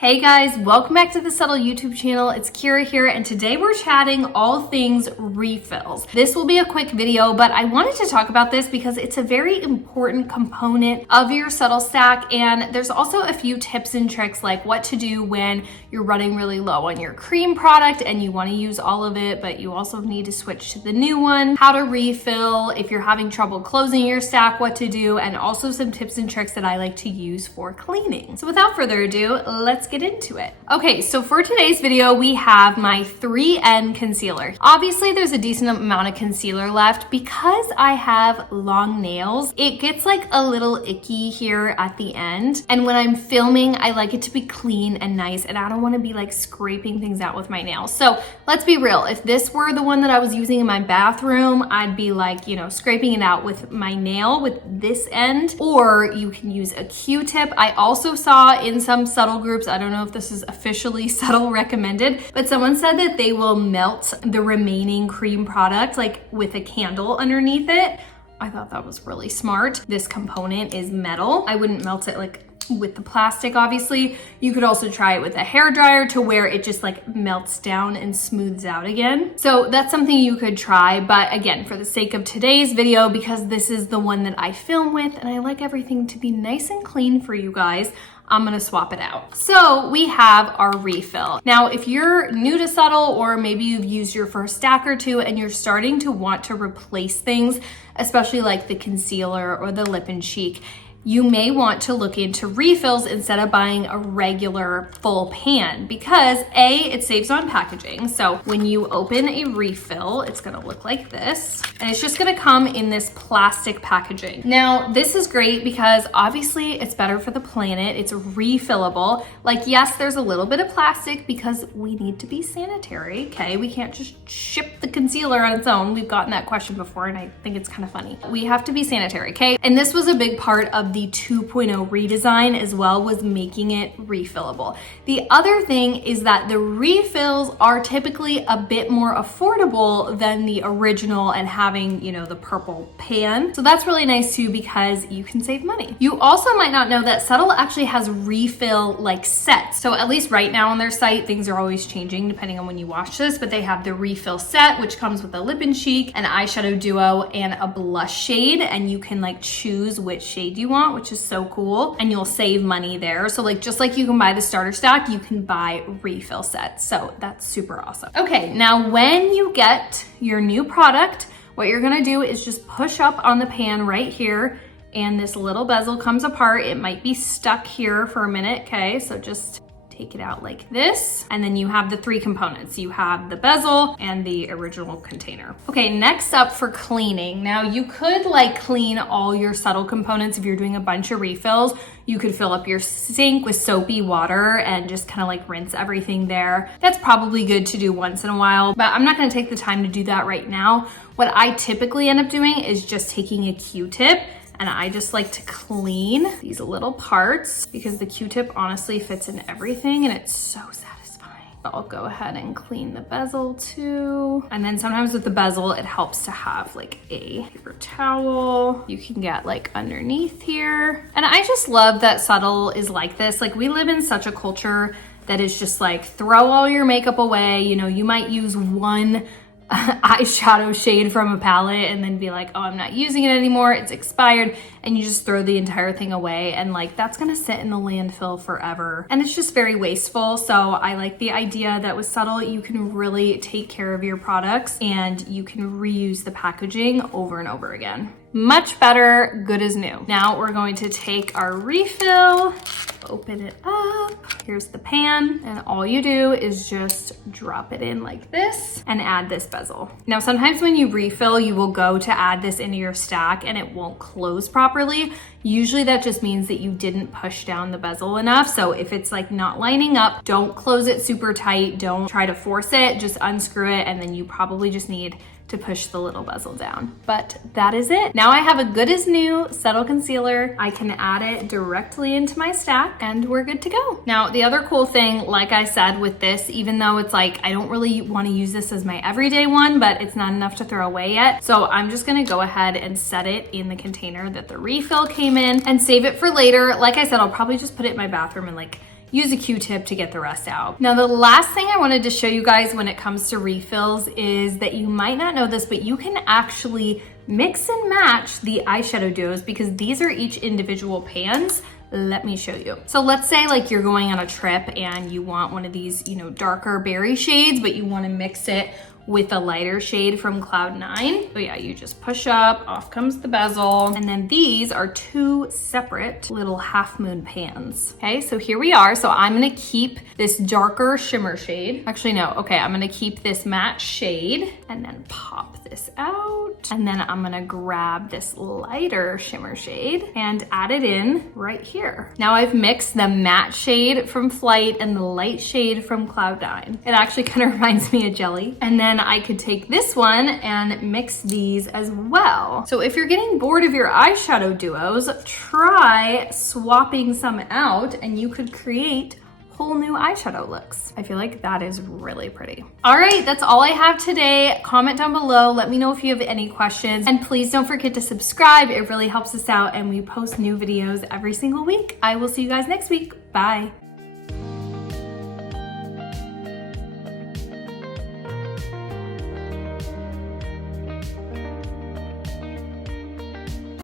Hey guys, welcome back to the Subtle YouTube channel. It's Keira here, and today we're chatting all things refills. This will be a quick video, but I wanted to talk about this because it's a very important component of your Subtle stack, and there's also a few tips and tricks like what to do when you're running really low on your cream product and you want to use all of it, but you also need to switch to the new one, how to refill, if you're having trouble closing your stack, what to do, and also some tips and tricks that I like to use for cleaning. So without further ado, let's get into it. Okay, so for today's video, we have my 3N concealer. Obviously, there's a decent amount of concealer left. Because I have long nails, it gets like a little icky here at the end. And when I'm filming, I like it to be clean and nice, and I don't want to be like scraping things out with my nails. So let's be real. If this were the one that I was using in my bathroom, I'd be like, scraping it out with my nail with this end, or you can use a Q-tip. I also saw in some Subtle groups, I don't know if this is officially Subtle recommended, but someone said that they will melt the remaining cream product like with a candle underneath it. I thought that was really smart. This component is metal. I wouldn't melt it like with the plastic, obviously. You could also try it with a hair dryer to where it just like melts down and smooths out again. So that's something you could try. But again, for the sake of today's video, because this is the one that I film with and I like everything to be nice and clean for you guys, I'm gonna swap it out. So we have our refill. Now, if you're new to Subtle, or maybe you've used your first stack or two and you're starting to want to replace things, especially like the concealer or the lip and cheek, you may want to look into refills instead of buying a regular full pan, because A, it saves on packaging. So when you open a refill, it's gonna look like this, and it's just gonna come in this plastic packaging. Now, this is great because obviously it's better for the planet. It's refillable. Like, yes, there's a little bit of plastic because we need to be sanitary, okay? We can't just ship the concealer on its own. We've gotten that question before, and I think it's kind of funny. We have to be sanitary, okay? And this was a big part of the 2.0 redesign as well, was making it refillable. The other thing is that the refills are typically a bit more affordable than the original and having, the purple pan. So that's really nice too, because you can save money. You also might not know that Subtle actually has refill like sets. So at least right now on their site, things are always changing depending on when you watch this, but they have the refill set, which comes with a lip and cheek, an eyeshadow duo, and a blush shade. And you can like choose which shade you want, which is so cool, and you'll save money there. So like, just like you can buy the starter stack, you can buy refill sets. So that's super awesome. Okay, now when you get your new product, what you're gonna do is just push up on the pan right here, and this little bezel comes apart. It might be stuck here for a minute, okay? So just take it out like this, and then you have the three components. You have the bezel and the original container. Okay, next up for cleaning. Now you could like clean all your Subtle components if you're doing a bunch of refills. You could fill up your sink with soapy water and just kind of like rinse everything there. That's probably good to do once in a while, but I'm not gonna take the time to do that right now. What I typically end up doing is just taking a Q-tip, and I just like to clean these little parts because the Q-tip honestly fits in everything and it's so satisfying. I'll go ahead and clean the bezel too. And then sometimes with the bezel, it helps to have like a paper towel. You can get like underneath here. And I just love that Subtle is like this. Like, we live in such a culture that is just like, throw all your makeup away. You might use one eyeshadow shade from a palette and then be like, oh, I'm not using it anymore, it's expired, and you just throw the entire thing away, and like, that's gonna sit in the landfill forever, and it's just very wasteful. So I like the idea that with Subtle, you can really take care of your products and you can reuse the packaging over and over again. Much better, good as new. Now we're going to take our refill, open it up. Here's the pan, and all you do is just drop it in like this and add this bezel. Now, sometimes when you refill, you will go to add this into your stack and it won't close properly. Usually that just means that you didn't push down the bezel enough. So if it's like not lining up, don't close it super tight. Don't try to force it, just unscrew it, and then you probably just need to push the little bezel down. But that is it. Now I have a good as new Subtle concealer. I can add it directly into my stack and we're good to go. Now, the other cool thing, like I said with this, even though it's like, I don't really want to use this as my everyday one, but it's not enough to throw away yet. So I'm just gonna go ahead and set it in the container that the refill came in and save it for later. Like I said, I'll probably just put it in my bathroom and like use a Q-tip to get the rest out. Now, the last thing I wanted to show you guys when it comes to refills is that you might not know this, but you can actually mix and match the eyeshadow duos because these are each individual pans. Let me show you. So let's say like you're going on a trip and you want one of these, you know, darker berry shades, but you want to mix it with a lighter shade from Cloud9. So yeah, you just push up, off comes the bezel, and then these are two separate little half moon pans. Okay, so here we are. So I'm gonna keep this darker shimmer shade. Actually, no, okay, I'm gonna keep this matte shade and then pop this out. And then I'm gonna grab this lighter shimmer shade and add it in right here. Now I've mixed the matte shade from Flight and the light shade from Cloud9. It actually kind of reminds me of jelly. And then I could take this one and mix these as well. So if you're getting bored of your eyeshadow duos, try swapping some out and you could create whole new eyeshadow looks. I feel like that is really pretty. All right, that's all I have today. Comment down below. Let me know if you have any questions. And please don't forget to subscribe. It really helps us out and we post new videos every single week. I will see you guys next week. Bye.